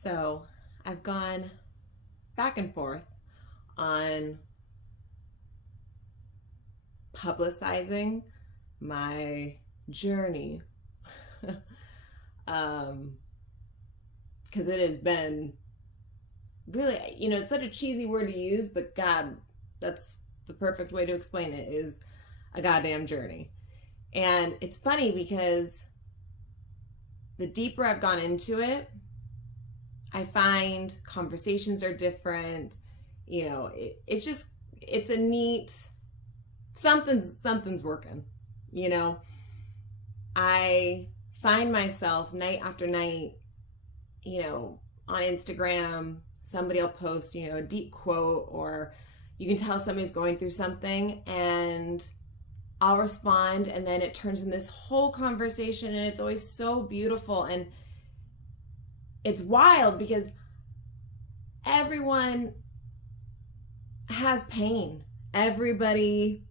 So I've gone back and forth on publicizing my journey because it has been really, it's such a cheesy word to use, but God, that's the perfect way to explain it, is a goddamn journey. And it's funny because the deeper I've gone into it, I find conversations are different. It's a neat, something's working, I find myself night after night, on Instagram, somebody will post, a deep quote, or you can tell somebody's going through something, and I'll respond, and then it turns in this whole conversation, and it's always so beautiful. And it's wild because everyone has pain. Everybody,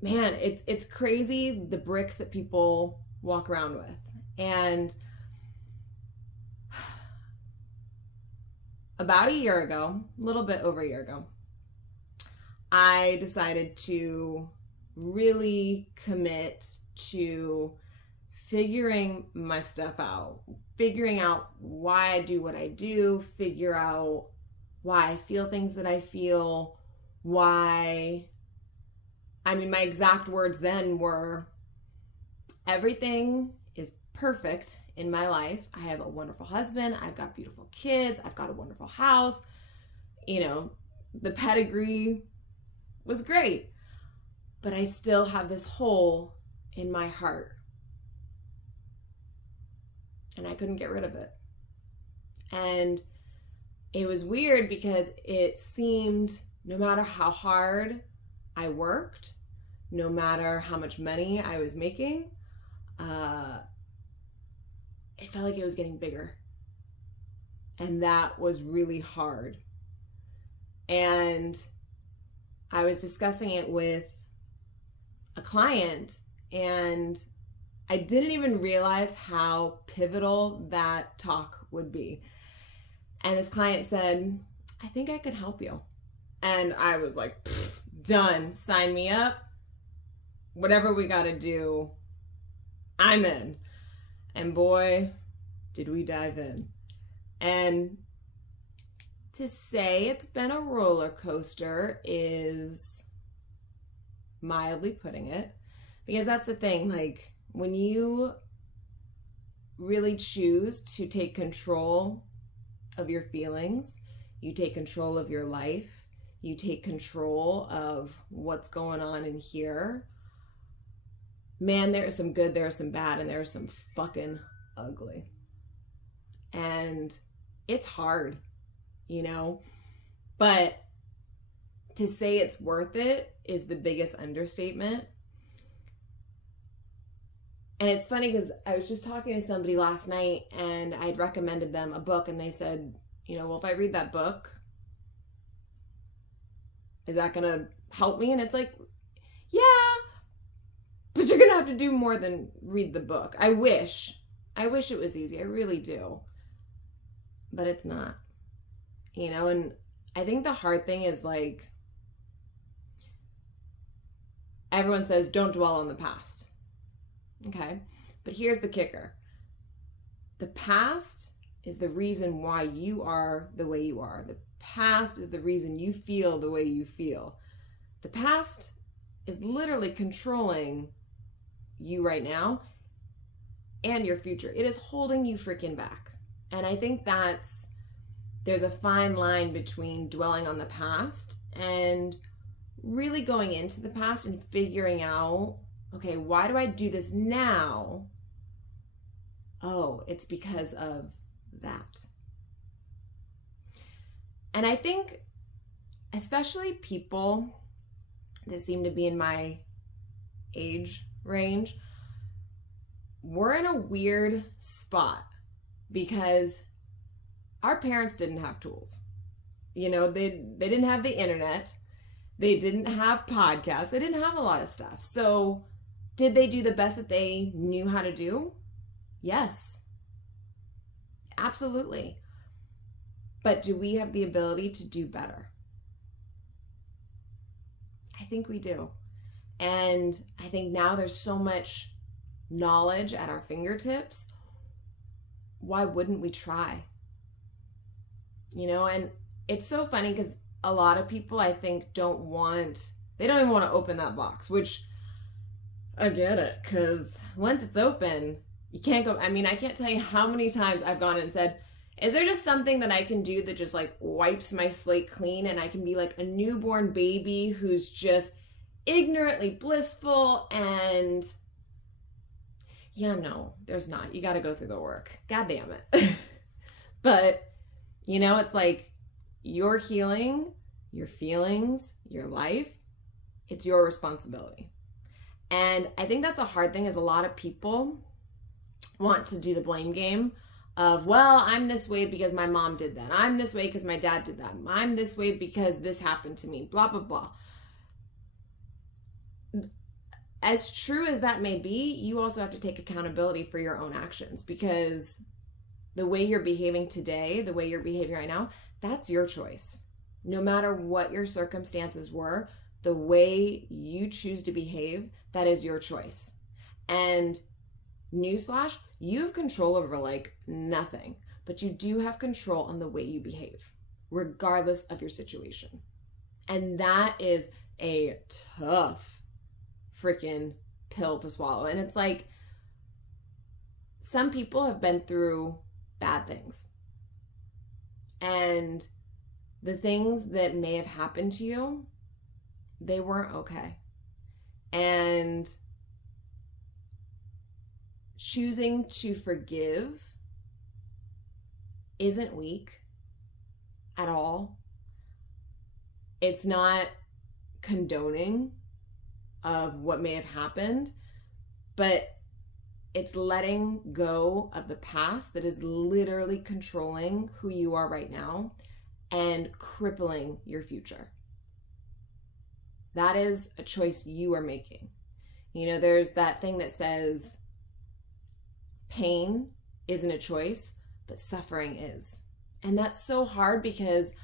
man, it's crazy the bricks that people walk around with. And about a year ago, a little bit over a year ago, I decided to really commit to figuring my stuff out, figuring out why I do what I do, figure out why I feel things that I feel, my exact words then were, everything is perfect in my life. I have a wonderful husband. I've got beautiful kids. I've got a wonderful house. The pedigree was great, but I still have this hole in my heart, and I couldn't get rid of it. And it was weird because it seemed no matter how hard I worked, no matter how much money I was making, it felt like it was getting bigger. And that was really hard. And I was discussing it with a client, and I didn't even realize how pivotal that talk would be. And this client said, I think I could help you. And I was like, done, sign me up. Whatever we got to do, I'm in. And boy, did we dive in. And to say it's been a roller coaster is mildly putting it, because that's the thing, like when you really choose to take control of your feelings, you take control of your life, you take control of what's going on in here, man, there is some good, there is some bad, and there's some fucking ugly. And it's hard, but to say it's worth it is the biggest understatement. And it's funny because I was just talking to somebody last night, and I'd recommended them a book, and they said, well, if I read that book, is that going to help me? And it's like, yeah, but you're going to have to do more than read the book. I wish it was easy. I really do. But it's not, and I think the hard thing is, like, everyone says, don't dwell on the past. Okay. But here's the kicker. The past is the reason why you are the way you are. The past is the reason you feel the way you feel. The past is literally controlling you right now and your future. It is holding you freaking back. And I think there's a fine line between dwelling on the past and really going into the past and figuring out, okay, why do I do this now? Oh, it's because of that. And I think especially people that seem to be in my age range, we're in a weird spot because our parents didn't have tools. They didn't have the internet. They didn't have podcasts. They didn't have a lot of stuff. So did they do the best that they knew how to do? Yes, absolutely. But do we have the ability to do better? I think we do. And I think now there's so much knowledge at our fingertips. Why wouldn't we try? And it's so funny because a lot of people, I think, they don't even want to open that box, which I get it, because once it's open, you can't go. I mean, I can't tell you how many times I've gone and said, is there just something that I can do that just like wipes my slate clean and I can be like a newborn baby who's just ignorantly blissful? And yeah, no, there's not. You got to go through the work. God damn it. But, it's like your healing, your feelings, your life, it's your responsibility. And I think that's a hard thing, is a lot of people want to do the blame game of, well, I'm this way because my mom did that. I'm this way because my dad did that. I'm this way because this happened to me, blah, blah, blah. As true as that may be, you also have to take accountability for your own actions, because the way you're behaving today, the way you're behaving right now, that's your choice. No matter what your circumstances were, the way you choose to behave, that is your choice. And newsflash, you have control over like nothing, but you do have control on the way you behave, regardless of your situation. And that is a tough freaking pill to swallow. And it's like, some people have been through bad things, and the things that may have happened to you, they weren't okay. And choosing to forgive isn't weak at all. It's not condoning of what may have happened, but it's letting go of the past that is literally controlling who you are right now and crippling your future. That is a choice you are making. There's that thing that says pain isn't a choice, but suffering is. And that's so hard, because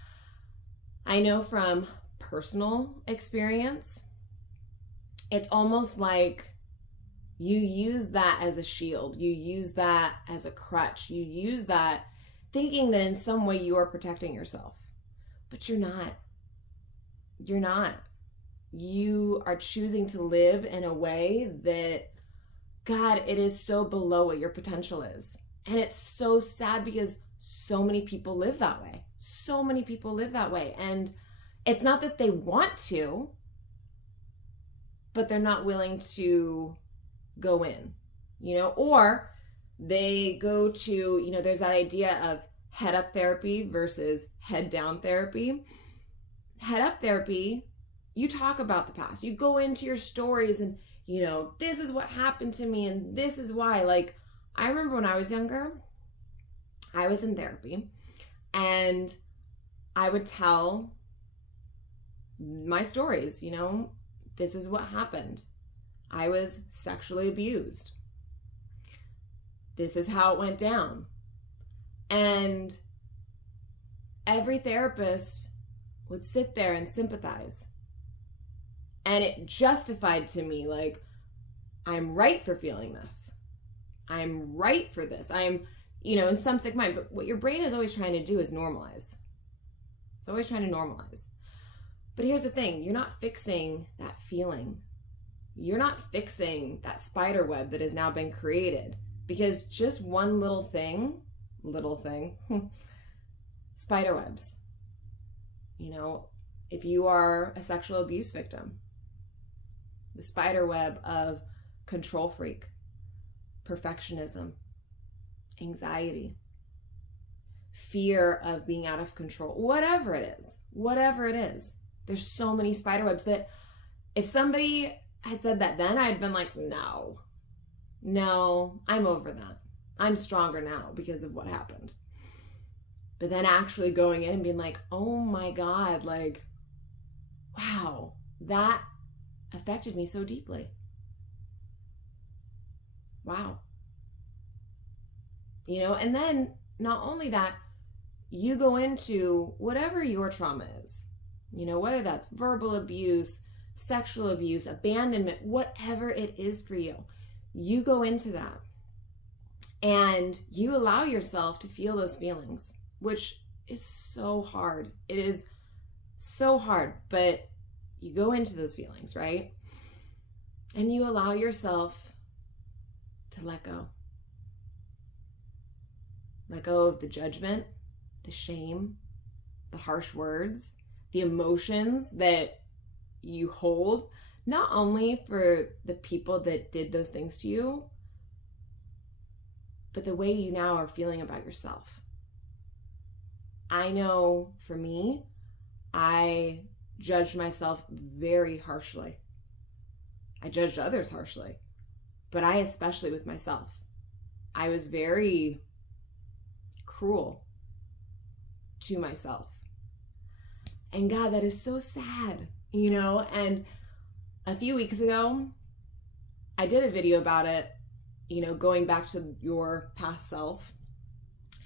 I know from personal experience, it's almost like you use that as a shield. You use that as a crutch. You use that thinking that in some way you are protecting yourself. But you're not. You're not. You are choosing to live in a way that, God, it is so below what your potential is. And it's so sad, because so many people live that way. So many people live that way. And it's not that they want to, but they're not willing to go in, or they go to, there's that idea of head up therapy versus head down therapy. Head up therapy, you talk about the past. You go into your stories and, this is what happened to me and this is why. Like, I remember when I was younger, I was in therapy and I would tell my stories, this is what happened. I was sexually abused. This is how it went down. And every therapist would sit there and sympathize. And it justified to me, like, I'm right for feeling this. I'm right for this. I'm, in some sick mind. But what your brain is always trying to do is normalize. It's always trying to normalize. But here's the thing. You're not fixing that feeling. You're not fixing that spider web that has now been created. Because just one little thing, spider webs. If you are a sexual abuse victim, the spider web of control freak, perfectionism, anxiety, fear of being out of control, whatever it is, there's so many spider webs that if somebody had said that then, I'd been like, no, I'm over that. I'm stronger now because of what happened. But then actually going in and being like, oh my God, like, wow, that affected me so deeply. Wow. And then not only that, you go into whatever your trauma is, whether that's verbal abuse, sexual abuse, abandonment, whatever it is for you, you go into that and you allow yourself to feel those feelings, which is so hard. It is so hard, but you go into those feelings, right? And you allow yourself to let go. Let go of the judgment, the shame, the harsh words, the emotions that you hold, not only for the people that did those things to you, but the way you now are feeling about yourself. I know for me, I judged myself very harshly. I judged others harshly, but I especially with myself. I was very cruel to myself. And God, that is so sad, and a few weeks ago, I did a video about it, going back to your past self.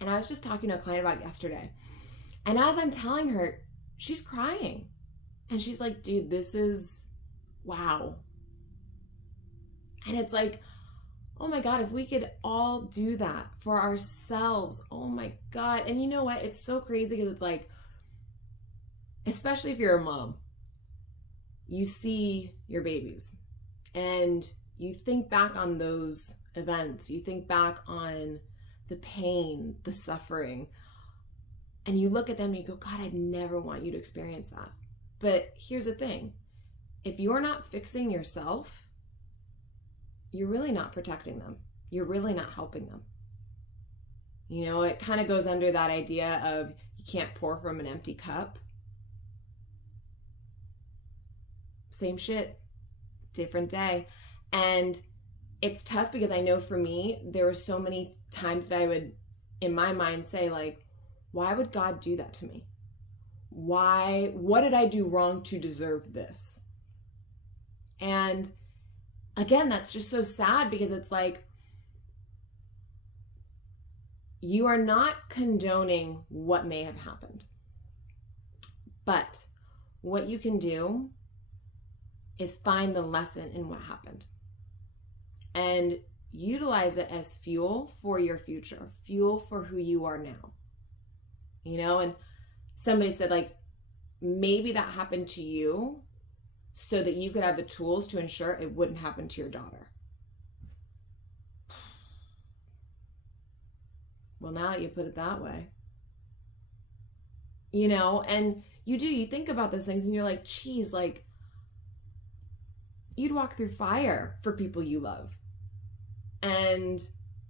And I was just talking to a client about it yesterday. And as I'm telling her, she's crying. And she's like, dude, this is wow. And it's like, oh my God, if we could all do that for ourselves, oh my God. And you know what? It's so crazy because it's like, especially if you're a mom, you see your babies and you think back on those events. You think back on the pain, the suffering, and you look at them and you go, God, I'd never want you to experience that. But here's the thing. If you're not fixing yourself, you're really not protecting them. You're really not helping them. It kind of goes under that idea of you can't pour from an empty cup. Same shit, different day. And it's tough because I know for me, there were so many times that I would, in my mind, say like, why would God do that to me? What did I do wrong to deserve this? And again, that's just so sad because it's like, you are not condoning what may have happened. But what you can do is find the lesson in what happened and utilize it as fuel for your future, fuel for who you are now. And somebody said like, maybe that happened to you so that you could have the tools to ensure it wouldn't happen to your daughter. Well, now that you put it that way, and you think about those things and you're like, geez, like, you'd walk through fire for people you love. And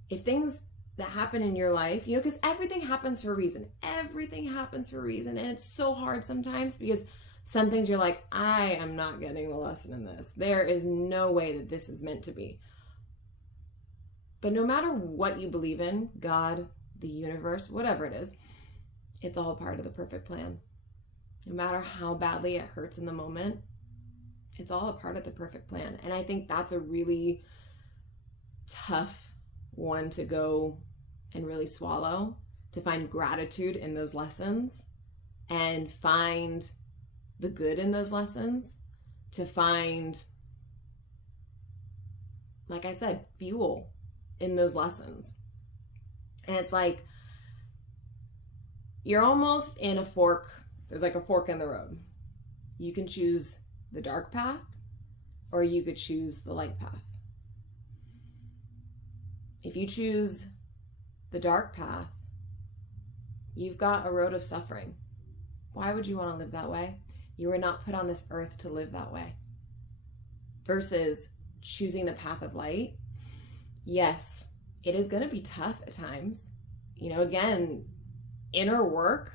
if things that happen in your life, because everything happens for a reason. Everything happens for a reason. And it's so hard sometimes because some things you're like, I am not getting the lesson in this. There is no way that this is meant to be. But no matter what you believe in, God, the universe, whatever it is, it's all part of the perfect plan. No matter how badly it hurts in the moment, it's all a part of the perfect plan. And I think that's a really tough one to go and really swallow, to find gratitude in those lessons and find the good in those lessons, to find, like I said, fuel in those lessons. And it's like, you're almost in a fork. There's like a fork in the road. You can choose the dark path or you could choose the light path. If you choose the dark path, you've got a road of suffering. Why would you want to live that way? You were not put on this earth to live that way. Versus choosing the path of light. Yes, it is going to be tough at times. Again, inner work,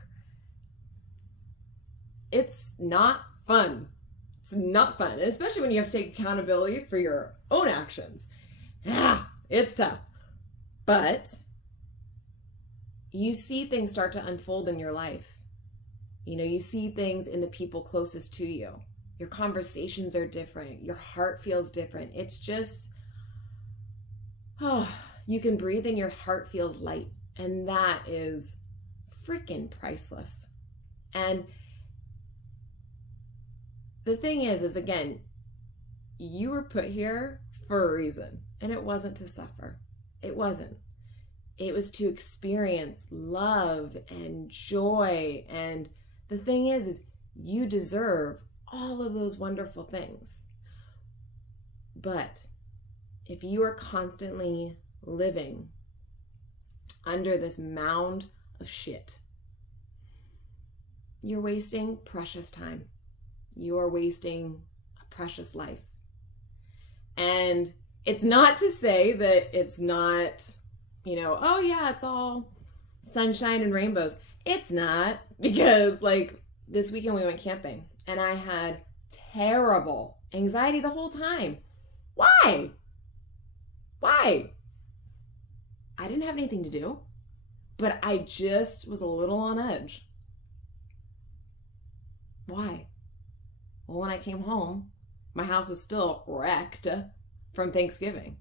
it's not fun. It's not fun, and especially when you have to take accountability for your own actions. It's tough. But you see things start to unfold in your life. You see things in the people closest to you. Your conversations are different. Your heart feels different. It's just, you can breathe and your heart feels light. And that is freaking priceless. And the thing is again, you were put here for a reason, and it wasn't to suffer. It wasn't. It was to experience love and joy. And the thing is you deserve all of those wonderful things. But if you are constantly living under this mound of shit, you're wasting precious time. You are wasting a precious life. And it's not to say that it's not, oh yeah, it's all sunshine and rainbows. It's not, because like this weekend we went camping and I had terrible anxiety the whole time. Why? I didn't have anything to do, but I just was a little on edge. Why? Well, when I came home, my house was still wrecked from Thanksgiving.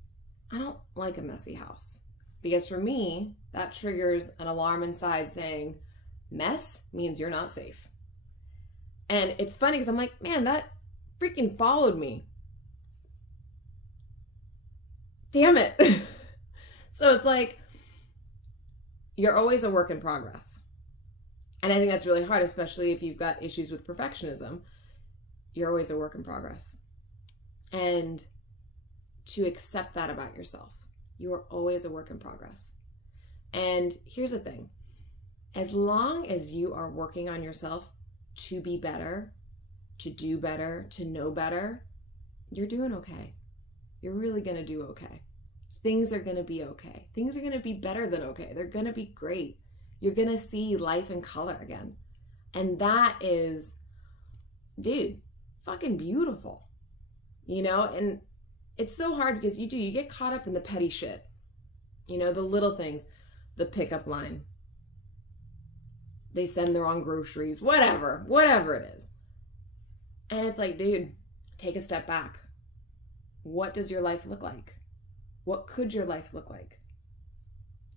I don't like a messy house, because for me, that triggers an alarm inside saying, mess means you're not safe. And it's funny because I'm like, man, that freaking followed me. Damn it. So it's like, you're always a work in progress. And I think that's really hard, especially if you've got issues with perfectionism. You're always a work in progress. And to accept that about yourself, you are always a work in progress. And here's the thing. As long as you are working on yourself to be better, to do better, to know better, you're doing okay. You're really going to do okay. Things are going to be okay. Things are going to be better than okay. They're going to be great. You're going to see life in color again. And that is, dude, fucking beautiful. And it's so hard because you get caught up in the petty shit. The little things, the pickup line. They send the wrong groceries, whatever it is. And it's like, dude, take a step back. What does your life look like? What could your life look like?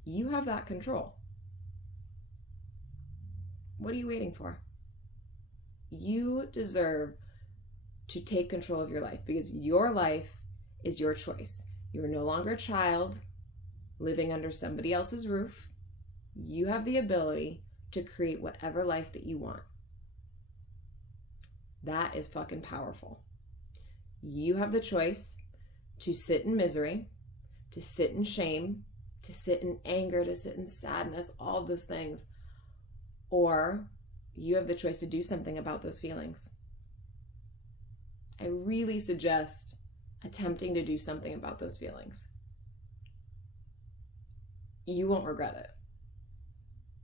You have that control. What are you waiting for? You deserve to take control of your life, because your life is your choice. You're no longer a child living under somebody else's roof. You have the ability to create whatever life that you want. That is fucking powerful. You have the choice to sit in misery, to sit in shame, to sit in anger, to sit in sadness, all of those things. Or you have the choice to do something about those feelings. I really suggest attempting to do something about those feelings. You won't regret it.